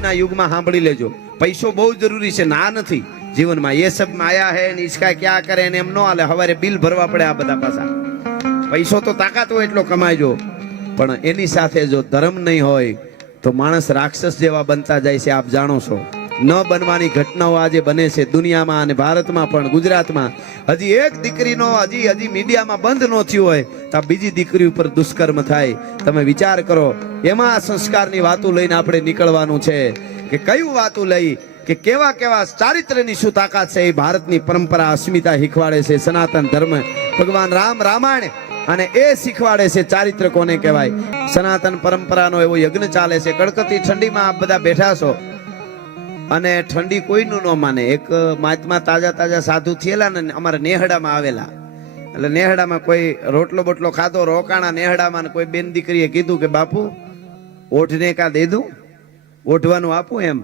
આજના યુગમાં સાંભળી લેજો, પૈસો બહુ જરૂરી છે, ના નથી જીવનમાં, એ સબ માયા હે ને ઈસકા ક્યાં કરે ને એમ ન હાલે. હવારે બિલ ભરવા પડે આ બધા પાછા. પૈસો તો તાકાત હોય એટલો કમાઈજો, પણ એની સાથે જો ધર્મ નહીં હોય તો માણસ રાક્ષસ જેવા બનતા જાય છે. આપ જાણો છો, ન બનવાની ઘટનાઓ આજે બને છે દુનિયામાં અને ભારતમાં પણ, ગુજરાતમાં. હજી એક દીકરીનો હજી મીડિયામાં બંધ ન થયું હોય તો બીજી દીકરી ઉપર દુષ્કર્મ થાય. તમે વિચાર કરો, એમાં સંસ્કારની વાતો લઈને આપણે નીકળવાનું છે કે કયું વાતો લઈ, કે કેવા કેવા ચારિત્ર્યની શું તાકાત છે. એ ભારતની પરંપરા અસ્મિતા શીખવાડે છે, સનાતન ધર્મ, ભગવાન રામ રામાયણ, અને એ શીખવાડે છે ચારિત્ર કોને કહેવાય. સનાતન પરંપરાનો એવો યજ્ઞ ચાલે છે. કડકતી ઠંડીમાં આપ બધા બેઠા છો અને ઠંડી કોઈનું ન માને. એક મહાત્મા તાજા સાધુ થયેલા ને અમારા નેહડામાં આવેલા, એટલે નેહડામાં કોઈ રોટલો બોટલો ખાધો, રોકાણા નેહડામાં, કોઈ બેન દીકરીએ કીધું કે બાપુ ઓઠને કા દે દઉં, ઓઠવાનું આપું એમ.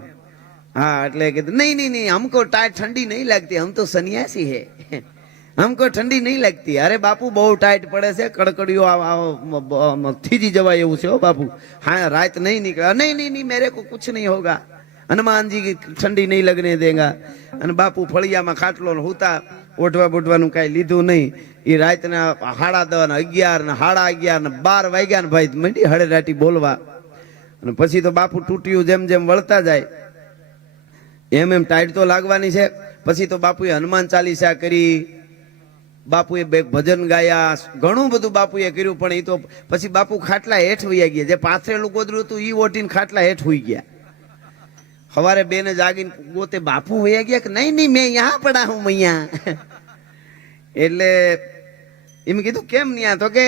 હા, એટલે કીધું નહીં નહીં નહીં, હમકો ઠંડી નહીં લાગતી, હમ તો સન્યાસી હે, હમકો ઠંડી નહીં લાગતી. અરે બાપુ બહુ ટાઈટ પડે છે, કડકડીઓ થીજી જવાય એવું છે હો બાપુ. હા, રાત નહીં નીકળે. નહીં નહીં નહીં, મેરે કો કુછ નહીં હોગા, હનુમાનજી ઠંડી નહીં લગને દેગા. અને બાપુ ફળિયામાં ખાટલો હુતા, ઓઢવા બોઢવાનું કાંઈ લીધું નહીં. એ રાતના 10:30 ને 11 ને 11:30 ને 12 વાગ્યા ને ભાઈ મંડી હળેરાટી બોલવા. અને પછી તો બાપુ તૂટ્યું જેમ જેમ વળતા જાય એમ એમ ટાઈટ તો લાગવાની છે. પછી તો બાપુએ હનુમાન ચાલીસા કરી, બાપુએ બે ભજન ગાયા, ઘણું બધું બાપુએ કર્યું. પણ એ તો પછી બાપુ ખાટલા હેઠ વયા ગયા. જે પાથરેલું ગોદરું હતું એ ઓઢીને ખાટલા હેઠ હોઈ ગયા. સવારે બેને જાગીને ગોતે બાપુ વયા ગયા કે નહીં નહીં મેં યહાં પડા હું અહીંયા. એટલે એમ કીધું કેમ નહીં? તો કે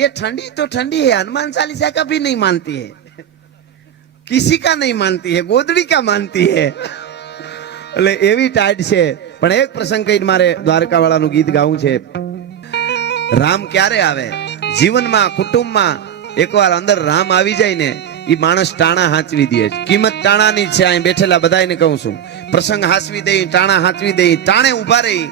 ये ठंडी तो ठंडी है, हनुमान चालीसा का भी नहीं मानती है, किसी का नहीं मानती है, गोदड़ी का मानती है. એટલે એવી ટાઈટ છે. પણ એક પ્રસંગ કહીને મારે દ્વારકા વાળાનું ગીત ગાવું છે. રામ ક્યારે આવે જીવનમાં, કુટુંબમાં? એકવાર અંદર રામ આવી જાય ને એ માણસ ટાણા હાંચવી દે. કિંમત ટાણાની છે. અહીં બેઠેલા બધાને કહું છું, પ્રસંગ હાંચવી દે, ટાણા હાંચવી દે, ટાણે ઉભા રહી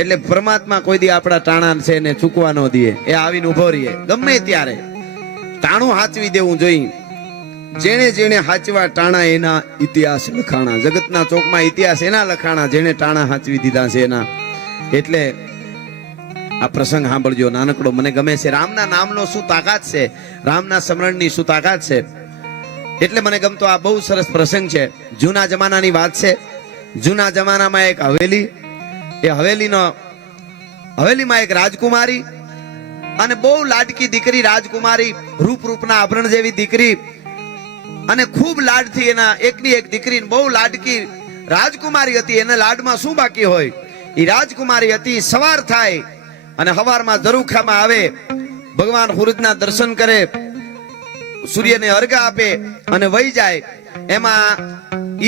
એટલે પરમાત્મા કોઈ દી આપણા ટાણા છે ને ચૂકવા ન દે. એ આવીને ઉભો રહીએ ગમે ત્યારે. ટાણું હાંચવી દેવું જોઈએ. જેણે જેણે હાચવા ટાણા એના ઇતિહાસ લખાણા. જગતના ચોકમાં ઇતિહાસ એના લખાણા જેણે ટાણા હાંચવી દીધા છે એના. એટલે આ પ્રસંગ સાંભળજો, નાનકડો, મને ગમે છે. રામના નામનો શું તાકાત છે, રામના સ્મરણની શું તાકાત છે, એટલે મને ગમતો આ બહુ સરસ પ્રસંગ છે. જૂના જમાનાની વાત છે. જૂના જમાનામાં એક હવેલી, એ હવેલીમાં એક રાજકુમારી અને બહુ લાડકી દીકરી, રાજકુમારી, રૂપના આભરણ જેવી દીકરી, અને ખૂબ લાડથી એના એકની એક દીકરી, બહુ લાડકી રાજકુમારી હતી. એને લાડમાં શું બાકી હોય? એ રાજકુમારી હતી. સવાર થાય અને હવારમાં ઝરૂખામાં આવે, ભગવાન સૂરજના દર્શન કરે, સૂર્યને અર્ઘ્ય આપે અને વહી જાય. એમાં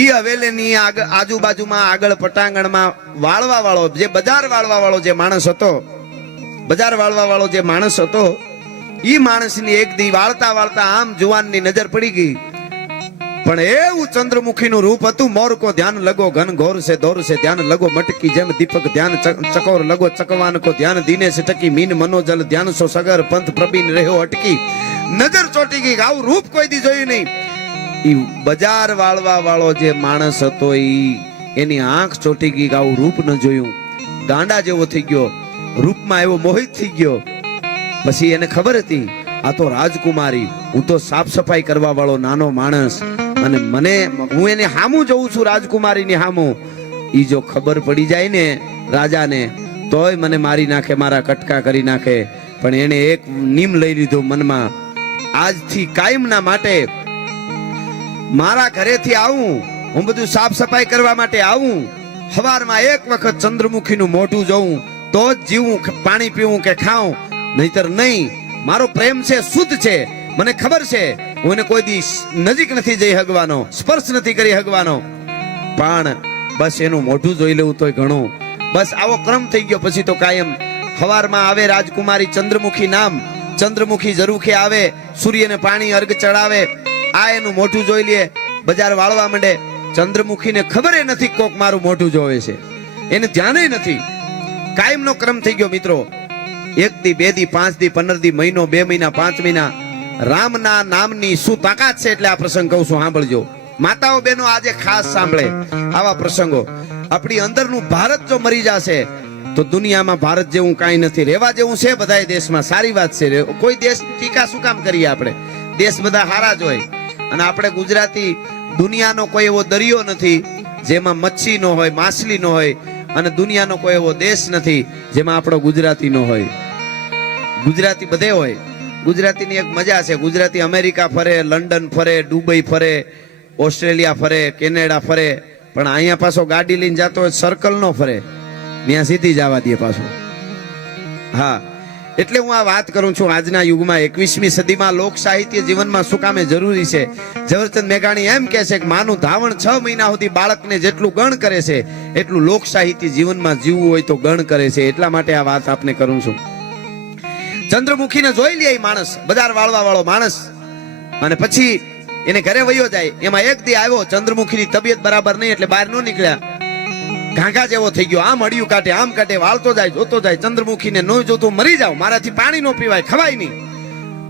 ઈ હવેલીની આજુબાજુમાં આગળ પટાંગણમાં વાળવા વાળો, જે બજાર વાળવા વાળો જે માણસ હતો, બજાર વાળવા વાળો જે માણસ હતો, ઈ માણસની એક દી વાળતા વાળતા આમ જુવાનની નજર પડી ગઈ. પણ એવું ચંદ્રમુખીનું રૂપ હતું. મોર કો ધ્યાન લગો ઘન ઘોર સે દોર સે ધ્યાન લગો મટકી, જેમ દીપક ધ્યાન ચકોર લગો ચકવાન કો ધ્યાન દીને સે ટકી, મીન મનોજલ ધ્યાન સો સગર પંથ પ્રબીન રહ્યો અટકી. નજર ચોટી ગઈ. આવું રૂપ કોઈ દી જોયું નહીં. ઈ બજાર વાળવા વાળો જે માણસ હતો એની આંખ ચોટી ગઈ. આવું રૂપ ન જોયું. ગાંડા જેવો થઈ ગયો, રૂપમાં એવો મોહિત થઈ ગયો. પછી એને ખબર હતી આ તો રાજકુમારી, હું તો સાફ સફાઈ કરવા વાળો નાનો માણસ, અને હું એને હામું જોઉં છું, રાજકુમારીની હામું. ઈ જો ખબર પડી જાય ને રાજાને, તોય મને મારી નાખે, મારા કટકા કરી નાખે. પણ એને એક નિયમ લઈ લીધો મનમાં, આજથી કાયમના માટે મારા ઘરેથી આવું, હું બધું સાફ સફાઈ કરવા માટે આવું, સવારમાં એક વખત ચંદ્રમુખીનું મોઢું જોઉં તો જ જીવું, પાણી પીવું કે ખાઉં, નહીતર નહીં. મારો પ્રેમ છે, શુદ્ધ છે, મને ખબર છે, હું એને કોઈ દી નજીક નથી જઈ હગવાનો, સ્પર્શ નથી કરી હગવાનો. પણ બસ એનું મોઢું જોઈ લેવું તોય ઘણું. બસ આવો ક્રમ થઈ ગયો. પછી તો કાયમ સવારમાં આવે રાજકુમારી, ચંદ્રમુખી નામ, ચંદ્રમુખી ઝરૂખે આવે, સૂર્યને પાણી અર્ઘ ચડાવે, આ એનું મોઢું જોઈ લે, બજાર વાળવા માંડે. ચંદ્રમુખીને ખબર નથી કોક મારું મોઢું જોવે છે, એને ધ્યાન નથી. કાયમનો ક્રમ થઈ ગયો મિત્રો. 1 દી 2 દી 5 દી 15 દી, મહિનો 2 મહિના 5 મહિના. રામના નામની શું તાકાત છે એટલે આ પ્રસંગ કહું છું, સાંભળજો. માતાઓ બહેનો આજે ખાસ સાંભળે આવા પ્રસંગો. આપણી અંદરનું ભારત જો મરી જશે તો દુનિયામાં ભારત જેવું કાંઈ નથી. રહેવા જેવું છે બધાય દેશમાં, સારી વાત છે. કોઈ દેશ ટીકા શું કામ કરીએ આપણે? દેશ બધા હારા જ હોય. અને આપણે ગુજરાતી, દુનિયાનો કોઈ એવો દરિયો નથી જેમાં મચ્છી ન હોય, માછલી ન હોય, અને દુનિયાનો કોઈ એવો દેશ નથી જેમાં આપણો ગુજરાતી ન હોય. ગુજરાતી બધે હોય. ગુજરાતીની એક મજા છે. ગુજરાતી અમેરિકા ફરે, લંડન ફરે, દુબઈ ફરે, ઓસ્ટ્રેલિયા ફરે, કેનેડા ફરે, પણ અહીંયા પાછો ગાડી લઈને જતો હોય સર્કલ નો ફરે, ત્યાં સીધી જવા દે પાછો. હા, એટલે હું આ વાત કરું છું. આજના યુગમાં 21મી સદીમાં લોક સાહિત્ય જીવનમાં શું કામે જરૂરી છે? ઝવેરચંદ મેઘાણી એમ કહે છે કે માનું ધાવણ 6 મહિના સુધી બાળકને જેટલું ગણ કરે છે એટલું લોક સાહિત્ય જીવનમાં જીવવું હોય તો ગણ કરે છે. એટલા માટે આ વાત આપને કરું છું. ચંદ્રમુખીને જોઈ લે માણસ, બજાર વાળવા વાળો માણસ, અને પછી એને ઘરે વયો જાય. એમાં એક દી આવ્યો, ચંદ્રમુખીની તબિયત બરાબર નહીં એટલે બહાર ન નીકળ્યા. ઘાઘા જેવો થઈ ગયો, આમ હડિયું કાઢે, આમ કાઢે, વાળતો જાય, જોતો જાય. ચંદ્રમુખીને ન જોતું મરી જાવ, મારાથી પાણી નો પીવાય, ખવાય નહીં.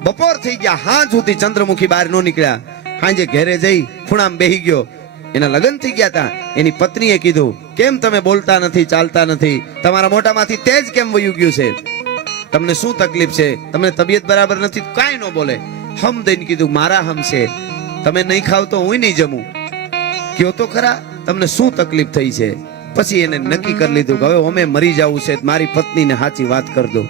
બપોર થઈ ગયા, હાંજ સુધી ચંદ્રમુખી બહાર ન નીકળ્યા. હાંજે ઘરે જઈ ખૂણામાં બેહી ગયો. એના લગ્ન થઈ ગયા હતા. એની પત્નીએ કીધું, કેમ તમે બોલતા નથી, ચાલતા નથી? તમારા મોઢામાંથી તેજ કેમ વયું ગયું છે? તમને શું તકલીફ છે? તમને તબિયત બરાબર નથી? કાંઈ ન બોલે. હમ દઈને કીધું, મારા હમ છે, તમે નહીં ખાવ તો હું નહીં જમું. કયો તો ખરા, તમને શું તકલીફ થઈ છે? પછી એને નક્કી કરી લીધું કે હવે અમે મરી જવું છે, મારી પત્નીને સાચી વાત કરી દો.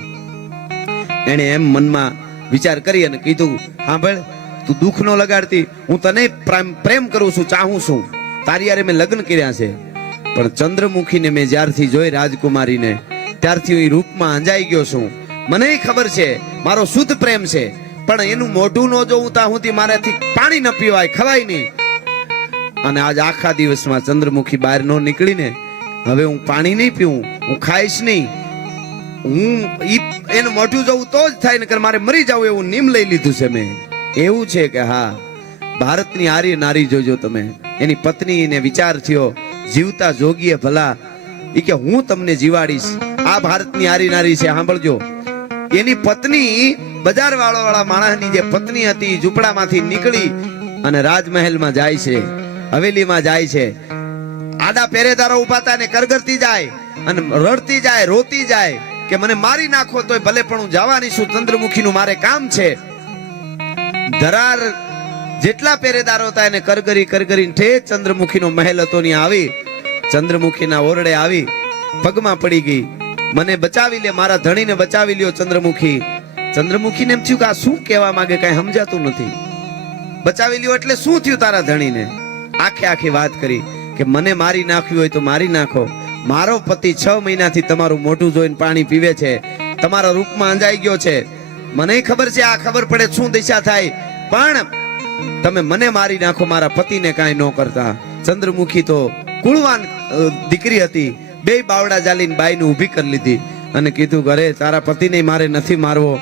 એને એમ મનમાં વિચાર કરી અને કીધું, સાંભળ, તું દુઃખ નો લગાડતી, હું તને પ્રેમ કરું છું, ચાહું છું, તારી યારે મેં લગ્ન કર્યા છે. પણ ચંદ્રમુખીને મેં જ્યારથી જોઈ, રાજકુમારીને, ત્યારથી હું રૂપમાં અંજાઈ ગયો છું. મને ખબર છે મારો શુદ્ધ પ્રેમ છે, પણ એનું મોઢું ન જોવું ત્યાં સુધી મારાથી પાણી ન પીવાય, ખવાય નહીં. અને આજ આખા દિવસમાં ચંદ્રમુખી બહાર ન નીકળીને હવે હું પાણી નહીં પીવું, હું ખાઈશ નહીં, હું એનું મોઢું જોવું તો જ થાય, નકર મારે મરી જાવ એવું નિયમ લઈ લીધું છે મેં. એવું છે કે હા, ભારતની આર્ય નારી જોજો તમે. એની પત્નીને વિચાર થયો, જીવતા જોગીએ ભલા, એ કે હું તમને જીવાડીશ. આ ભારતની આર્ય નારી છે, સાંભળજો. એની પત્ની બજાર વાળા માણસની જે પત્ની હતી, ઝૂંપડામાંથી નીકળી અને રાજમહેલમાં જાય છે, હવેલીમાં જાય છે. આડા પહેરેદારો ઉભા હતા ને કરગરતી જાય અને રડતી જાય, રોતી જાય કે મને મારી નાખો તોય ભલે, પણ હું જવાની છું, ચંદ્રમુખીનું મારે કામ છે. ધરાર જેટલા પહેરેદારો હતા એને કરગરી ઠેઠ ચંદ્રમુખીનો મહેલ હતો ને આવી, ચંદ્રમુખીના ઓરડે આવી, પગમાં પડી ગઈ, મને બચાવી લે, મારા ધણીને બચાવી લ્યો ચંદ્રમુખી. ચંદ્રમુખીને એમ થયું કે આ શું કહેવા માંગે, કઈ સમજાતું નથી. બચાવી લ્યો એટલે શું થયું તારા ધણીને? આખી વાત કરી કે મને મારી નાખ્યું હોય તો મારી નાખો. મારો પતિ 6 મહિનાથી તમારું મોઢું જોઈને પાણી પીવે છે, તમારા રૂપમાં અંજાઈ ગયો છે. મને ખબર છે, આ ખબર પડે શું દિશા થાય, પણ તમે મને મારી નાખો, મારા પતિને કાંઈ ન કરતા. ચંદ્રમુખી તો કુળવાન દીકરી હતી. 2 બાવડા જાલીને બાઈને ઊભી કરી લીધી અને કીધું, ઘરે તારા પતિને મારે નથી મારવો.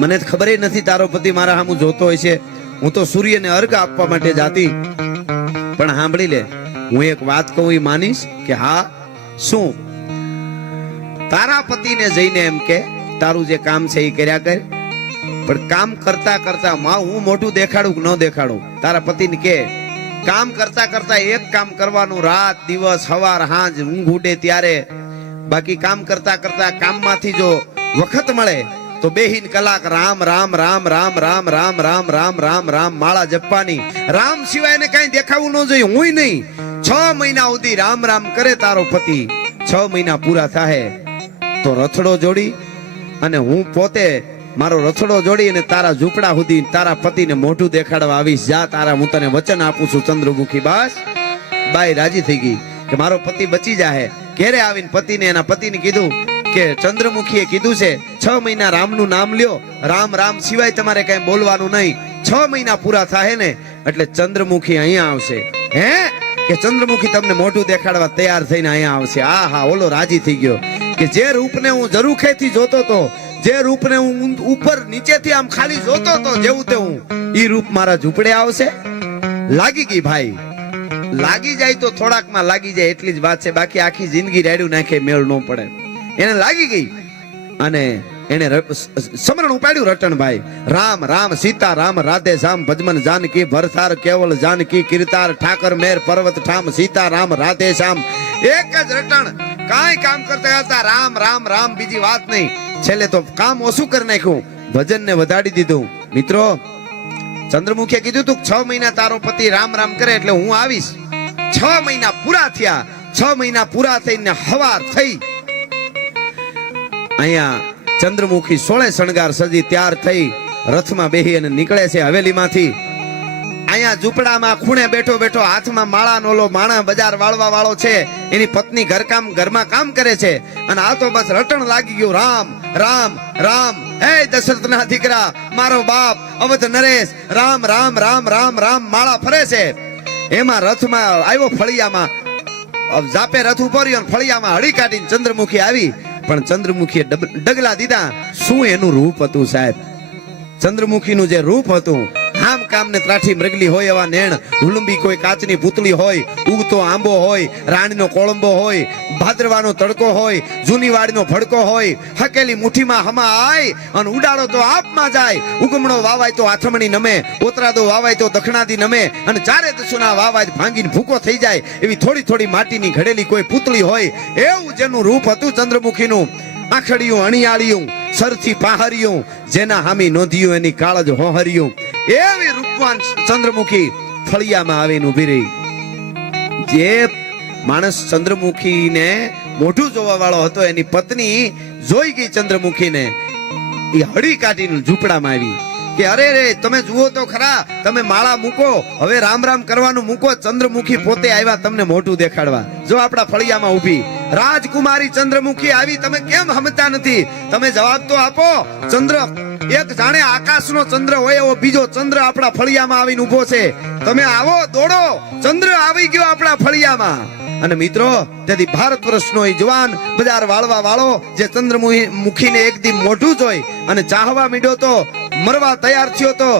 મને ખબર નથી તારો પતિ મારા સામું જોતો હોય છે. હું તો સૂર્યને અર્ઘ આપવા માટે જાતી. પણ સાંભળી લે, હું એક વાત કહું, એ માનીશ કે હા? શું? તારા પતિને જઈને એમ કે તારું જે કામ છે એ કર્યા કર, પણ કામ કરતા કરતા હું મોઢું દેખાડું કે ન દેખાડું? તારા પતિને કે કામ કરતા કરતા એક કામ કરવાનું, રાત દિવસ, સવાર સાંજ, ઊંઘ ઉડે ત્યારે. બાકી કામ કરતા કરતા કામમાંથી જો વખત મળે તો બેહીન કલાક રામ રામ રામ રામ રામ રામ રામ રામ રામ રામ માળા જપવાની. રામ સિવાય ને કઈ દેખાવું ન જોઈએ, હું નહીં. 6 મહિના સુધી રામ રામ કરે તારો પતિ. 6 મહિના પૂરા થાય તો રથડો જોડી અને હું પોતે મારો રથડો જોડી અને તારા ઝૂંપડા સુધી તારા પતિને મોઢું દેખાડવા આવીશ. જા, તારા હું તને વચન આપું છું ચંદ્રમુખી. બસ બાઈ રાજી થઈ ગઈ કે મારો પતિ બચી જાહે. ઘેરે આવીને પતિને, એના પતિને કીધું કે ચંદ્રમુખીએ કીધું છે 6 મહિના રામનું નામ લ્યો, રામ રામ સિવાય તમારે કઈ બોલવાનું નહીં. 6 મહિના પૂરા થાય ને એટલે ચંદ્રમુખી અહીંયા આવશે. હે કે ચંદ્રમુખી તમને મોઢું દેખાડવા તૈયાર થઈને અહીંયા આવશે. આ હા, ઓલો રાજી થઈ ગયો કે જે રૂપને હું ઝરૂખેથી જોતો તો, જે રૂપને હું ઉપર નીચેથી આમ ખાલી જોતો તો, જેવું તે હું, ઈ રૂપ મારા ઝૂંપડે આવશે. લાગી ગઈ ભાઈ. લાગી જાય તો થોડાકમાં લાગી જાય એટલી જ વાત છે, બાકી આખી જિંદગી રેડ્યું નાખે મેળ ન પડે. એને લાગી ગઈ અને એને સમરણ ઉપાડ્યું રટણભાઈ. રામ રામ સીતા રામ રાધે શ્યામ ભજમન જાનકી ભરથાર કેવલ જાનકી કીર્તાર ઠાકર મેર પર્વત ઠામ સીતા રામ રાધે શ્યામ. એક જ રટણ, કાંઈ કામ કરતા હતા રામ રામ રામ, બીજી વાત નહીં. છેલ્લે તો કામ ઓછું કરી નાખ્યું, ભજન ને વધારી દીધું. મિત્રો, ચંદ્રમુખીએ કીધું તું 6 મહિના તારો પતિ રામ રામ કરે એટલે હું આવીશ. 6 મહિના પૂરા થયા. 6 મહિના પૂરા થઈને હવાર થઈ. અહીંયા ચંદ્રમુખી 16 શણગાર સજી તૈયાર થઈ રથમાં બેહી અને નીકળે છે હવેલીમાંથી. અહીંયા ઝૂંપડામાં ખૂણે બેઠો બેઠો હાથમાં માળા નોલો માણા બજાર વાળવા વાળો છે. એની પત્ની ઘરમાં કામ કરે છે અને આ તો બસ રટણ લાગી ગયું. રામ રામ રામ, હે દશરથના દીકરા, મારો બાપ અવધ નરેશ, રામ રામ રામ રામ રામ માળા ફરે છે. એમાં રથમાં આવ્યો ફળિયામાં, જાપે રથ ઉભો રહ્યો, ફળિયામાં હળી કાઢીને ચંદ્રમુખી આવી. પણ ચંદ્રમુખીએ ડગલા દીધા. શું એનું રૂપ હતું સાહેબ! ચંદ્રમુખીનું જે રૂપ હતું, આમ કામ ને ત્રાઠી મૃગલી હોય એવા નેણ, હુલંબી કોઈ કાચની પૂતળી હોય, ઉગતો આંબો હોય, રાણીનો કોળંબો હોય, ભાદરવાનો તડકો હોય, જૂની વાડીનો ભડકો હોય, હકેલી મુઠ્ઠીમાં હમા આય અને ઉડાડો તો આપમાં જાય. ઉગમણો વાવાય તો આથમણી નમે, ઓતરાદો વાવાય તો દખણાદી નમે, અને ચારે દસુના વાવાય ભાંગીને ભૂકો થઈ જાય. એવી થોડી થોડી માટીની ઘડેલી કોઈ પૂતળી હોય, એવું જેનું રૂપ હતું ચંદ્રમુખીનું. આખડિયું અણિયાળિયું, સરથી પાહરિયું, જેના હામી નોંધ્યું એની કાળજ હોહરિયું. એવી રૂપવાન ચંદ્રમુખી ફળિયામાં આવીને ઊભી રહી. જે માણસ ચંદ્રમુખીને મોઢું જોવા વાળો હતો, એની પત્ની જોઈ ગઈ ચંદ્રમુખીને. એ હળી કાઢીને ઝૂંપડામાં આવી કે અરે રે, તમે જુઓ તો ખરા, તમે માળા મૂકો, હવે રામ રામ કરવાનું મૂકો. ચંદ્રમુખી પોતે આવ્યા તમને મોઢું દેખાડવા. જો આપણા ફળિયામાં ઊભી રાજકુમારી ચંદ્રમુખી આવી, તમે કેમ સમજતા નથી? તમે જવાબ તો આપો. ચંદ્ર એક જાણે આકાશનો ચંદ્ર હોય એવો બીજો ચંદ્ર આપણા ફળિયામાં આવીને ઊભો છે. તમે આવો, દોડો, ચંદ્ર આવી ગયો આપણા ફળિયામાં. અને મિત્રો, તેથી ભારત વર્ષનો એ જવાન બજાર વાળવા વાળો જે ચંદ્રમુખીને એક દી મોઢું જોઈ અને ચાહવા મીડ્યો તો મરવા તૈયાર થયો તો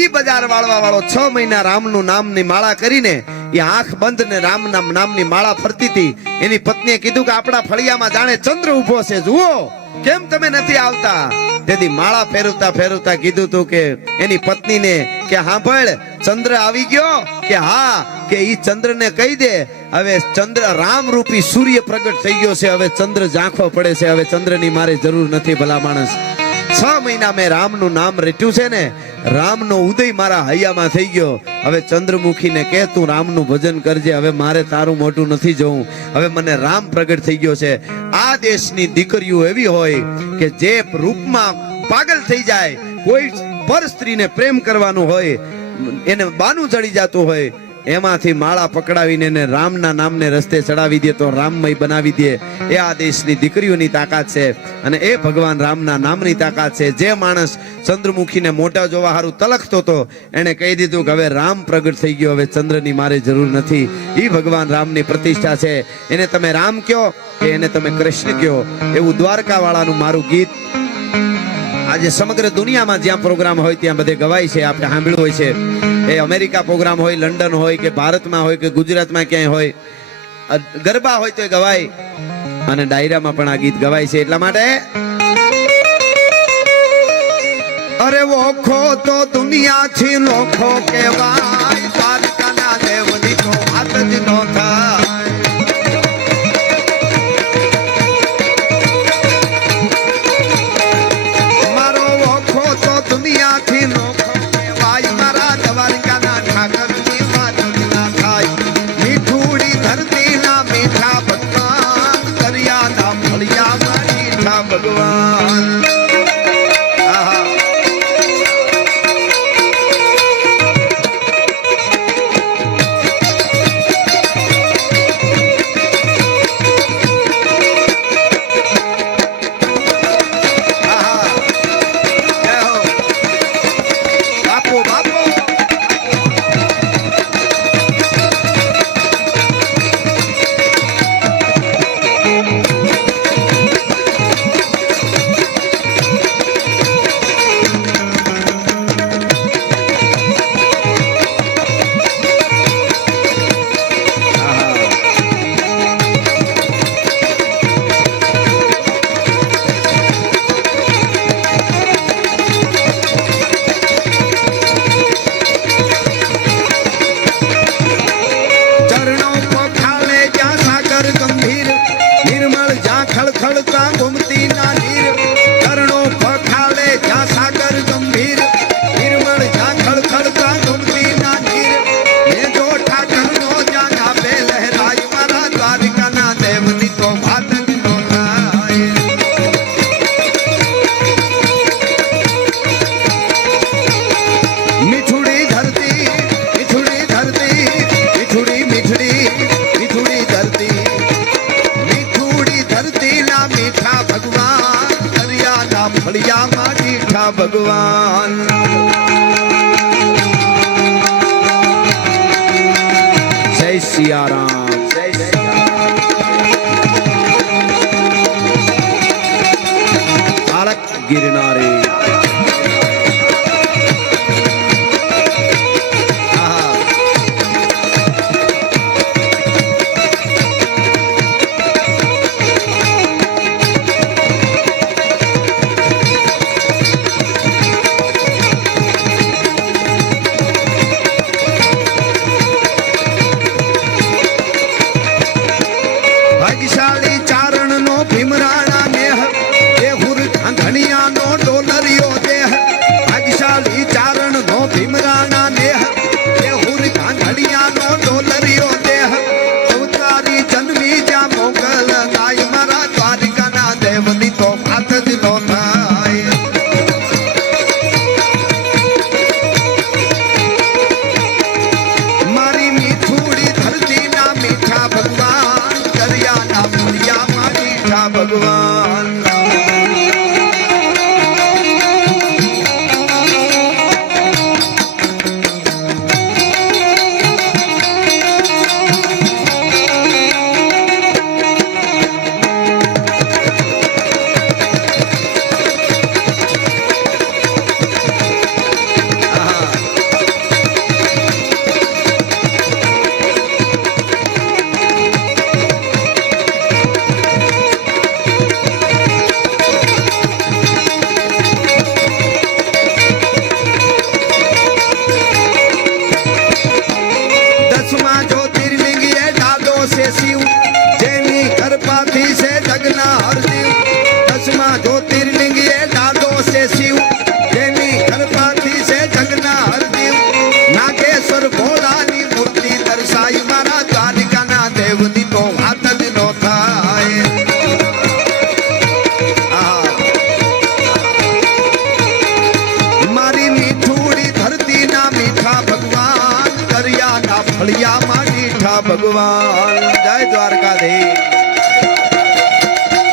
ઈ બજાર વાળવા વાળો 6 મહિના રામનું નામની માળા કરીને એ આંખ બંધ ને રામ નામની માળા ફરતી હતી. એની પત્નીએ કીધું કે આપણા ફળિયામાં જાણે ચંદ્ર ઉભો છે, જુઓ, કેમ તમે નથી આવતા? તેથી માળા ફેરવતા ફેરવતા કીધું તું કે એની પત્નીને કે સાંભળ, ચંદ્ર આવી ગયો કે હા, કે ઈ ચંદ્રને કહી દે હવે ચંદ્ર રામ રૂપી સૂર્ય પ્રગટ થઈ ગયો છે, હવે ચંદ્ર ઝાંખવો પડે છે, હવે ચંદ્રની મારે જરૂર નથી. ભલા માણસ, 6 મહિના મેં રામનું નામ રેટ્યું છે ને, રામનો ઉદય મારા હૈયામાં થઈ ગયો. હવે ચંદ્રમુખીને કે તું રામનું ભજન કરજે, હવે મારે તારું મોઢું નથી જોવું, હવે મને રામ પ્રગટ થઈ ગયો છે. આ દેશની દીકરીઓ એવી હોય કે જે રૂપમાં પાગલ થઈ જાય. કોઈ પર સ્ત્રીને પ્રેમ કરવાનું હોય, એને બાનું ચડી જતું હોય, એમાંથી માળા પકડાવીને એને રામના નામને રસ્તે ચડાવી દે તો રામમય બનાવી દે. એ આ દેશની દીકરીઓની તાકાત છે અને એ ભગવાન રામના નામની તાકાત છે. જે માણસ ચંદ્રમુખીને મોટા જોવા હારું તલખતો હતો, એને કહી દીધું કે હવે રામ પ્રગટ થઈ ગયો, હવે ચંદ્રની મારે જરૂર નથી. એ ભગવાન રામની પ્રતિષ્ઠા છે. એને તમે રામ કયો કે એને તમે કૃષ્ણ કયો, એવું દ્વારકા વાળાનું મારું ગીત આજે સમગ્ર દુનિયામાં જ્યાં પ્રોગ્રામ હોય ત્યાં બધે ગવાય છે. આપણે સાંભળ્યું હોય છે. એ અમેરિકા પ્રોગ્રામ હોય, લંડન હોય કે ભારતમાં હોય કે ગુજરાતમાં ક્યાંય હોય, ગરબા હોય તો ગવાય અને ડાયરામાં પણ આ ગીત ગવાય છે. એટલા માટે અરે ઓખો તો દુનિયાથી નોખો કહેવાય, દ્વારકાના દેવની તો વાત જ ન થાય. મારો ઓખો તો દુનિયાથી નોખો કહેવાય, મારા દ્વારકાના ઠાકરની વાત જ ના થાય. મીઠુડી ધરતીના મીઠા ભગવાન, દરિયાના ફળિયામાં મીઠા ભગવાન. मीठा भगवान। जय सिया राम, जय सिया बालक गिरनारे। भाग्यशाली चारण नो भीमराणा नेह, देहुर धनिया नो डोलरियो देह। भाग्यशाली चारण नो भीमराणा नेह, देहुर धनिया नो डोलरियो देह। अवतारी जन्मी जा मोगल नाय, मारा द्वारिका ना देवनी तो हाथ ज नो थाय। मारी मीठूड़ी धरती ना मीठा भगवान, करिया ना फरिया मीठा भगवान। शिव जैनी गर्भपाती से जगना हर जीव। दसवा ज्योतिर्लिंग ये डालो से शिव, जैनी गर्भपाती से जगना हर जीव। नागेश्वर भोला नी मूर्ति दर्शाई, मारा द्वारिका ना देवनी तो हाथ ज नो थाय। मारी मीठूड़ी धरती ना मीठा भगवान, करिया ना फलिया मीठा भगवान। जय द्वारकाधीश।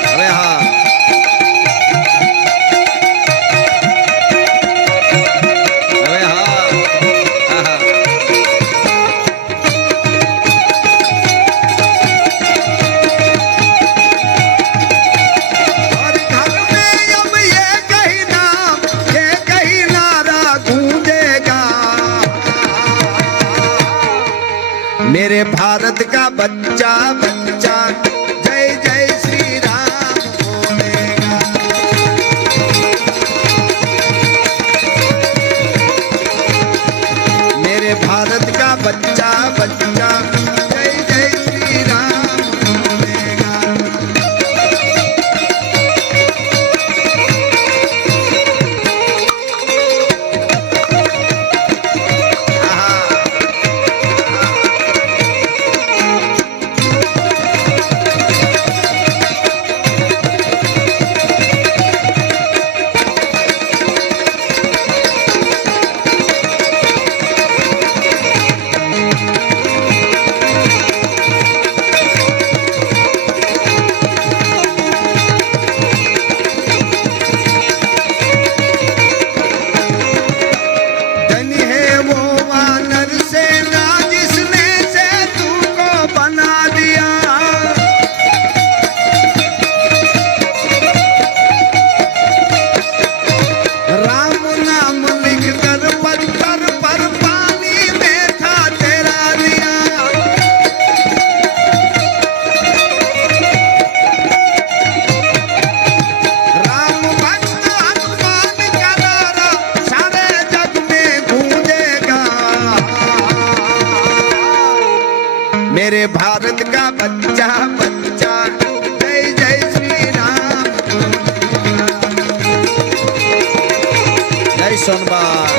अरे हाँ, अरे हाँ, और घर में अब ये कहीं नारा गूंजेगा, मेरे भारत का बच्चा बच्चा जय जय श्री राम बोलेगा। मेरे भारत का बच्चा बच्चा जय जय श्री राम बोलेगा। मेरे भारत का बच्चा बच्चा जय जय श्री राम। जय सोनबाग।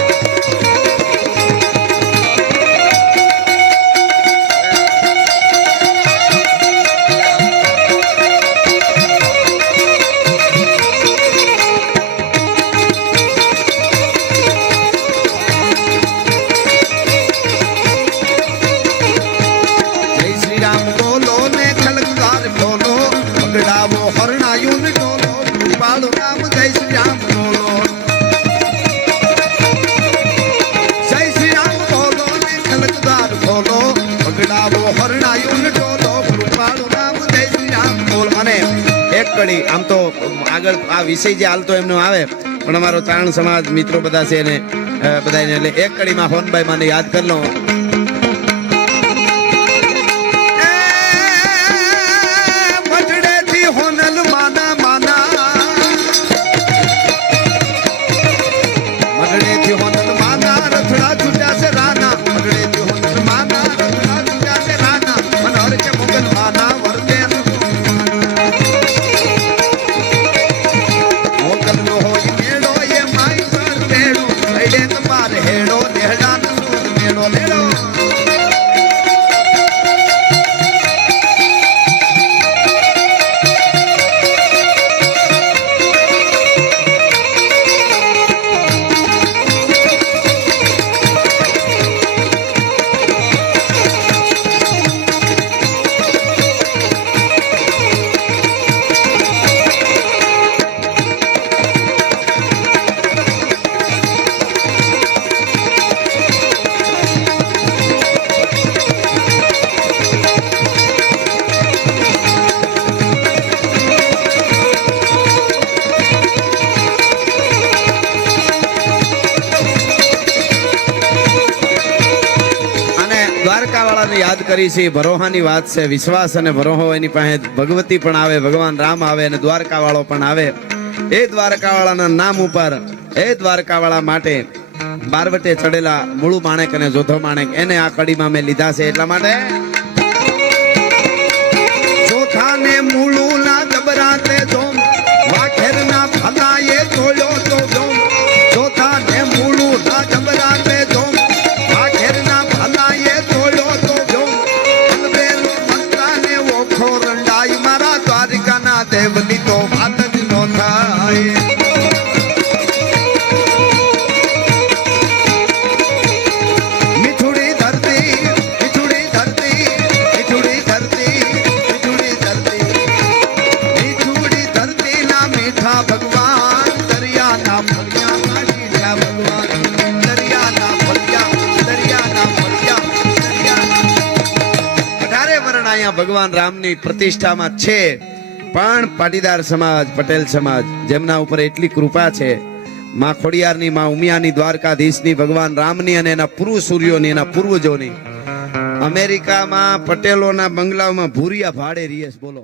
हरणायुन डोलो, पालो राम जय श्री राम बोलो। કડી આમ તો આગળ આ વિષય જે હાલતો એમનો આવે પણ અમારો ચારણ સમાજ મિત્રો બધા છે એને બધાને એટલે એક કડીમાં હોનભાઈ મને યાદ કરી લો. મઢડેથી હોનલ માના માના મઢડેથી હોનલ માના રથડા છૂટ્યા છે રાના મઢડેથી હોનલ માના રથડા છૂટ્યા છે રાના મનોહર કે મોગલ માના વર્તે મોગલ નો હોય મેળો એ માઈ સર મેળો અડે તમાર હેડો દેહડા નો સૂદ મેળો લેડો. દ્વારકાવાળાને યાદ કરી છે ભરોહાની વાત છે. વિશ્વાસ અને ભરોહો એની પાસે ભગવતી પણ આવે ભગવાન રામ આવે અને દ્વારકાવાળો પણ આવે. એ દ્વારકાવાળાના નામ ઉપર એ દ્વારકાવાળા માટે બારવટે ચડેલા મૂળું માણેક અને જોધો માણેક એને આ કડીમાં મેં લીધા છે. એટલા માટે ચોથાને મૂળું ના જબરાતે જોમ વાખેરના ફલાએ જોયો તો જોમ ચોથાને મૂળું ના જબરાતે જોમ વાખેરના ફલાએ જોયો તો જોમ અલબેલો મસ્તાને ઓખો રંડાઈ મારા દ્વારકાના દેવની તો વાત જ નો થાય. ભગવાન રામની પ્રતિષ્ઠામાં છે પણ પાટીદાર સમાજ પટેલ સમાજ જેમના ઉપર એટલી કૃપા છે માં ખોડિયારની માં ઉમિયાની દ્વારકાધીશની ભગવાન રામની અને એના પૂર્વ સૂર્યોની એના પૂર્વજોની અમેરિકામાં પટેલોના બંગલાઓમાં ભૂરિયા ભાડે રીએસ બોલો.